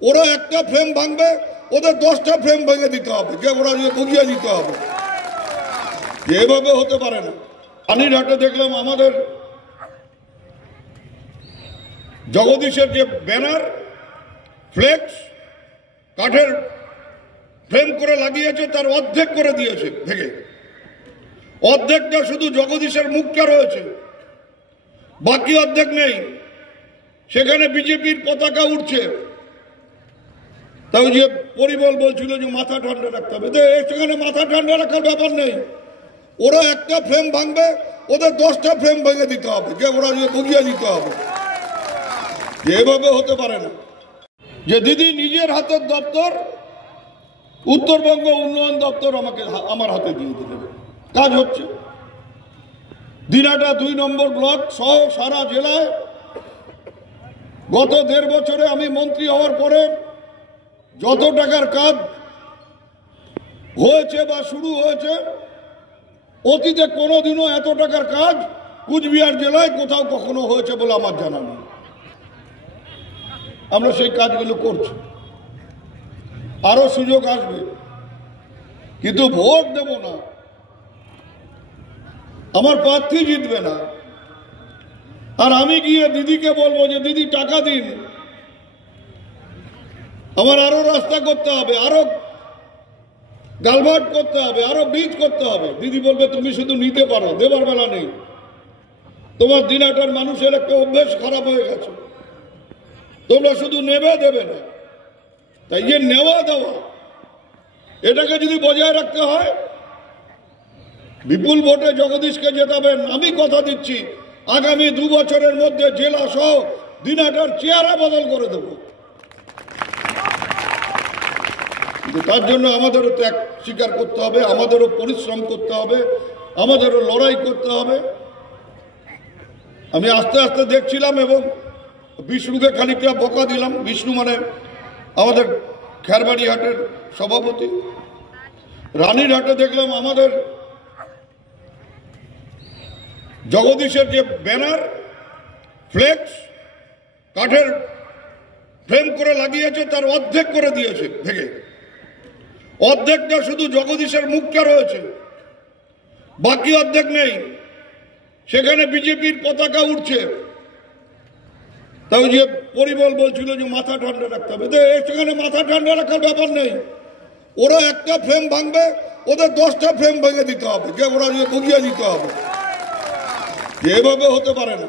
ওরা একটা ফ্রেম ভাঙবে, ওদের 10টা ফ্রেম ভেঙে দিতে হবে, যে ওরা বুঝিয়ে দিতে হবে। এভাবে হতে পারে না। রানীরহাটে দেখলাম আমাদের জগদীশের যে ব্যানার ফ্লেক্স কাঠের ফ্রেম করে লাগিয়েছে, তার অর্ধেক করে দিয়েছে ভেঙে। অর্ধেকটা শুধু জগদীশের মুখটা রয়েছে, বাকি অর্ধেক নেই। সেখানে বিজেপির পতাকা উঠছে। তাও যে পরিমল বলছিল যে মাথা ঠান্ডা রাখতে হবে, তো সেখানে মাথা ঠান্ডা রাখার ব্যাপার নেই। ওরা একটা ফ্রেম ভাঙবে, ওদের 10টা ফ্রেম ভেঙে দিতে হবে, যে ওরা বুঝিয়ে দিতে হবে। এভাবে হতে পারে না যে দিদি নিজের হাতের দপ্তর উত্তরবঙ্গ উন্নয়ন দপ্তর আমার হাতে দিয়ে দিলেন। কাজ হচ্ছে। দিনাটা 2 নম্বর ব্লক সহ সারা জেলায় গত 1.5 বছরে আমি মন্ত্রী হওয়ার পরে যত টাকার কাজ হয়েছে বা শুরু হয়েছে, অতীতে কোনোদিনও এত টাকার কাজ কুচবিহার জেলায় কোথাও কখনো হয়েছে বলে আমার জানা নেই। আমরা সেই কাজগুলো করছি, আরো সুযোগ আসবে, কিন্তু ভোট দেব না, আমার প্রার্থী জিতবে না। আর আমি গিয়ে দিদিকে বলবো যে দিদি টাকা দিন, আমার আরো রাস্তা করতে হবে, আরো গালভাট করতে হবে, আরো ব্রিজ করতে হবে। দিদি বলবে তুমি শুধু নিতে পারো, দেবার বেলা নেই। তোমার দিনাটার মানুষের একটা অভ্যেস খারাপ হয়ে গেছে, তোমরা শুধু নেবে দেবে না। তাই যে নেওয়া দেওয়া, এটাকে যদি বজায় রাখতে হয়, বিপুল ভোটে জগদীশকে জেতাবেন। আমি কথা দিচ্ছি আগামী 2 বছরের মধ্যে জেলা সহ দিনাটার চেহারা বদল করে দেব। কিন্তু তার জন্য আমাদেরও ত্যাগ স্বীকার করতে হবে, আমাদেরও পরিশ্রম করতে হবে, আমাদেরও লড়াই করতে হবে। আমি আস্তে আস্তে দেখছিলাম এবং বিষ্ণুকে খানিকটা বকা দিলাম। বিষ্ণু মানে আমাদের খেরবাড়ি হাটের সভাপতি। রানীরহাটে দেখলাম আমাদের জগদীশের যে ব্যানার ফ্লেক্স কাঠের ফ্রেম করে লাগিয়েছে, তার অর্ধেক করে দিয়েছে ভেঙে। অর্ধেকটা শুধু জগদীশের মুখটা রয়েছে, বাকি অর্ধেক নেই। সেখানে বিজেপির পতাকা উঠছে। তাও যে পরিমল বলছিল যে মাথা ঠান্ডা রাখতে হবে, তো সেখানে মাথা ঠান্ডা রাখার ব্যাপার নেই। ওরা একটা ফ্রেম ভাঙবে, ওদের 10টা ফ্রেম ভেঙে দিতে হবে, যে ওরা বুঝিয়ে দিতে হবে। এভাবে হতে পারে না।